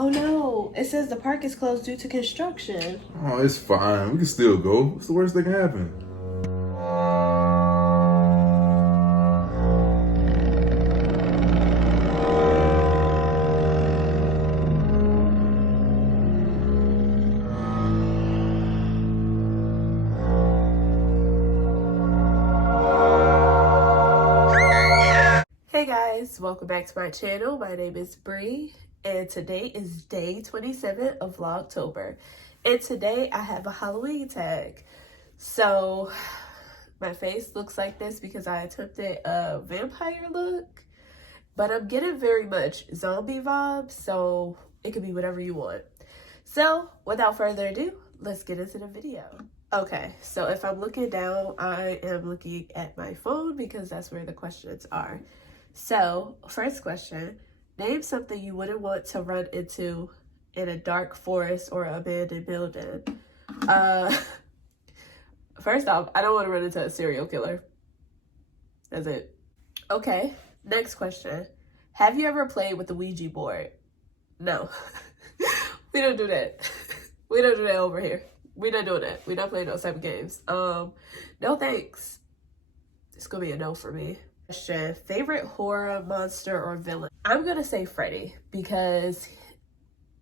Oh no, it says the park is closed due to construction. Oh, it's fine. We can still go. What's the worst that can happen? Hey guys, welcome back to my channel. My name is Bree, and today is day 27 of Vlogtober. And today I have a Halloween tag. So my face looks like this because I attempted a vampire look, but I'm getting very much zombie vibes, so it could be whatever you want. So without further ado, let's get into the video. Okay, so if I'm looking down, I am looking at my phone because that's where the questions are. So, first question, name something you wouldn't want to run into in a dark forest or abandoned building. First off, I don't want to run into a serial killer. That's it. Okay, next question. Have you ever played with the Ouija board? No. We don't do that. We don't do that over here. We're not doing that. We're not playing those type of games. No thanks. It's gonna be a no for me. Question, favorite horror, monster, or villain? I'm gonna say Freddy because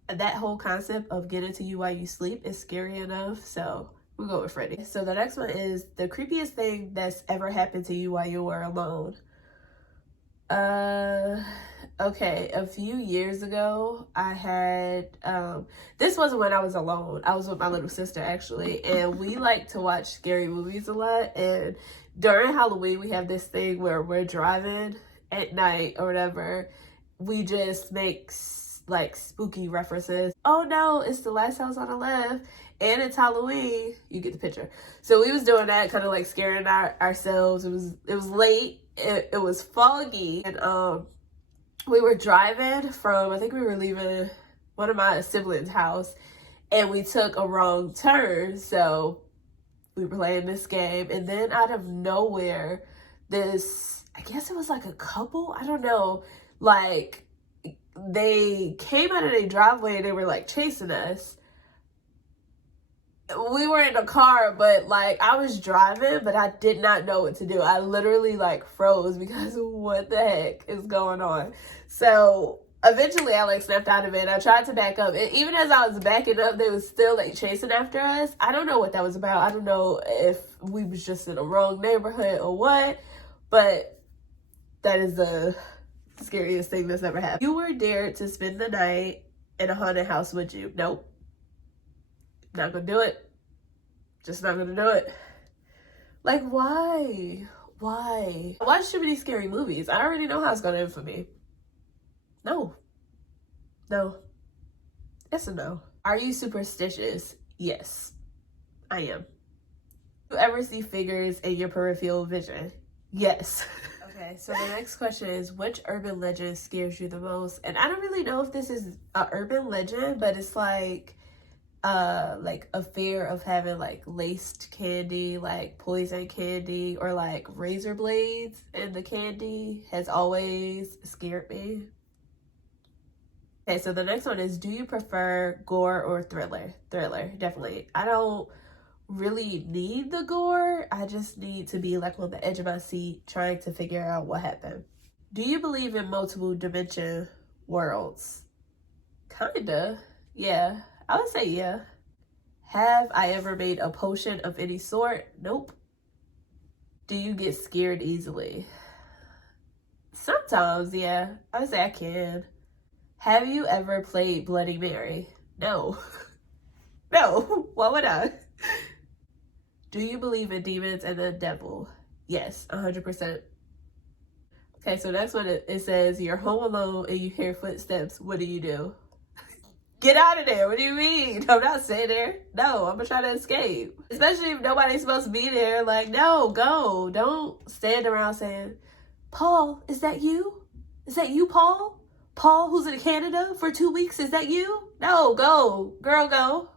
that whole concept of getting to you while you sleep is scary enough, so we'll go with Freddy. So the next one is the creepiest thing that's ever happened to you while you were alone. Okay, a few years ago, I had, this wasn't when I was alone. I was with my little sister, actually, and we like to watch scary movies a lot, and during Halloween, we have this thing where we're driving at night or whatever. We just make, like, spooky references. Oh, no, it's the last house on the left, and it's Halloween. You get the picture. So we was doing that, kind of, like, scaring ourselves. It was late. It was foggy, and we were driving from, I think we were leaving one of my siblings' house, and we took a wrong turn. So we were playing this game, and then out of nowhere, this, I guess it was like a couple, I don't know, like they came out of their driveway and they were like chasing us. We were in the car, but like I was driving, but I did not know what to do. I literally like froze because what the heck is going on? So eventually I like snapped out of it. I tried to back up, and even as I was backing up, they was still like chasing after us. I don't know what that was about. I don't know if we was just in the wrong neighborhood or what, but that is the scariest thing that's ever happened. You were dared to spend the night in a haunted house, would you? Nope. Not gonna do it. Just not gonna do it. Like, why? Why? I watch too many scary movies. I already know how it's gonna end for me. No. No. It's a no. Are you superstitious? Yes, I am. Do you ever see figures in your peripheral vision? Yes. Okay, so the next question is, which urban legend scares you the most? And I don't really know if this is an urban legend, but it's like a fear of having like laced candy, like poison candy, or like razor blades in the candy has always scared me. Okay, so the next one is, do you prefer gore or thriller? Thriller, definitely. I don't really need the gore. I just need to be like on the edge of my seat trying to figure out what happened. Do you believe in multiple dimension worlds? Kinda. Yeah, I would say yeah. Have I ever made a potion of any sort? Nope. Do you get scared easily? Sometimes, yeah. I would say I can. Have you ever played Bloody Mary? No. No. Why would I? Do you believe in demons and the devil? Yes, 100%. Okay, so next one, it says, you're home alone and you hear footsteps. What do? Get out of there. What do you mean? I'm not staying there. No, I'm gonna try to escape. Especially if nobody's supposed to be there. Like, no, go. Don't stand around saying, Paul, is that you? Is that you, Paul? Paul, who's in Canada for 2 weeks, is that you? No, go. Girl, go.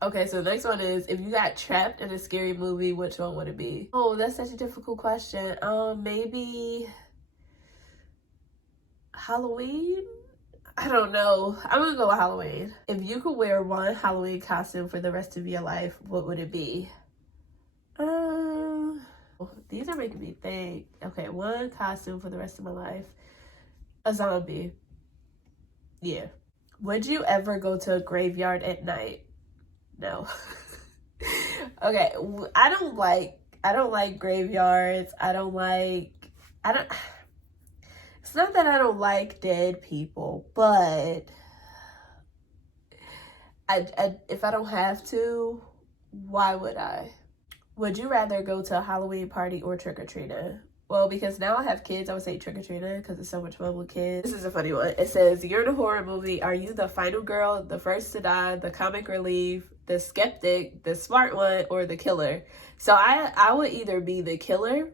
Okay, so the next one is, if you got trapped in a scary movie, which one would it be? Oh, that's such a difficult question. Maybe Halloween? I don't know. I'm gonna go with Halloween. If you could wear one Halloween costume for the rest of your life, what would it be? These are making me think. Okay, one costume for the rest of my life. A zombie. Yeah. Would you ever go to a graveyard at night? No. Okay, I don't like graveyards. It's not that I don't like dead people, but if I don't have to, why would I? Would you rather go to a Halloween party or trick-or-treating? Well, because now I have kids, I would say trick-or-treating because it's so much fun with kids. This is a funny one. It says, you're in a horror movie. Are you the final girl, the first to die, the comic relief, the skeptic, the smart one, or the killer? So I would either be the killer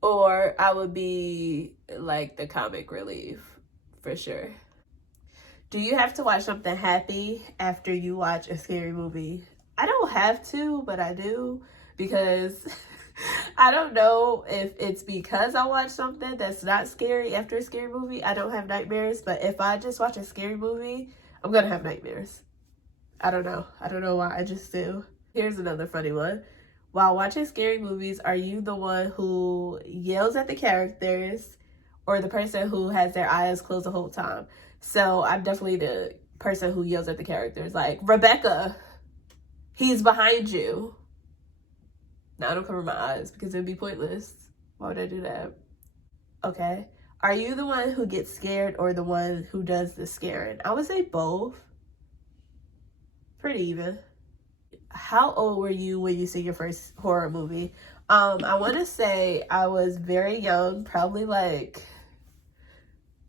or I would be like the comic relief for sure. Do you have to watch something happy after you watch a scary movie? I don't have to, but I do because I don't know if it's because I watch something that's not scary after a scary movie. I don't have nightmares, but if I just watch a scary movie, I'm gonna have nightmares. I don't know why, I just do. Here's another funny one. While watching scary movies, are you the one who yells at the characters or the person who has their eyes closed the whole time? So I'm definitely the person who yells at the characters. Like, Rebecca, he's behind you. Now I don't cover my eyes because it'd be pointless. Why would I do that? Okay. Are you the one who gets scared or the one who does the scaring? I would say both. Pretty even. How old were you when you see your first horror movie? I want to say I was very young, probably like,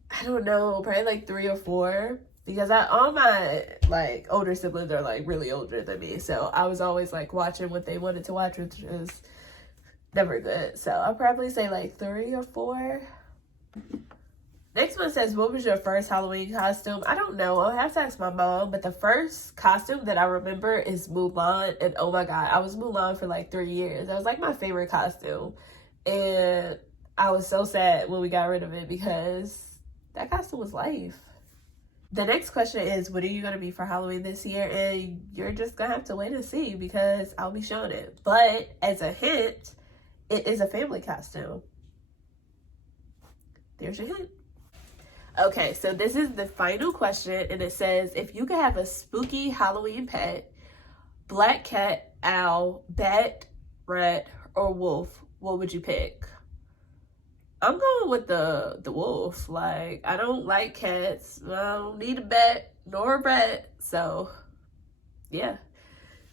I don't know, probably like 3 or 4, because all my like older siblings are like really older than me, so I was always like watching what they wanted to watch, which is never good. So I'll probably say like 3 or 4. Next one says, what was your first Halloween costume? I don't know. I'll have to ask my mom. But the first costume that I remember is Mulan. And oh my God, I was Mulan for like 3 years. That was like my favorite costume. And I was so sad when we got rid of it because that costume was life. The next question is, what are you going to be for Halloween this year? And you're just going to have to wait and see because I'll be showing it. But as a hint, it is a family costume. There's your hint. Okay, so this is the final question, and it says, if you could have a spooky Halloween pet, black cat, owl, bat, rat, or wolf, what would you pick? I'm going with the wolf. Like, I don't like cats. I don't need a bat nor a rat. So, yeah.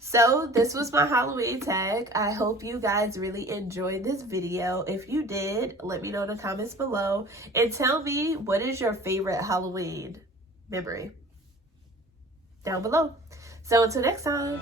So this was my Halloween tag. I hope you guys really enjoyed this video. If you did, let me know in the comments below and tell me, what is your favorite Halloween memory down below. So until next time.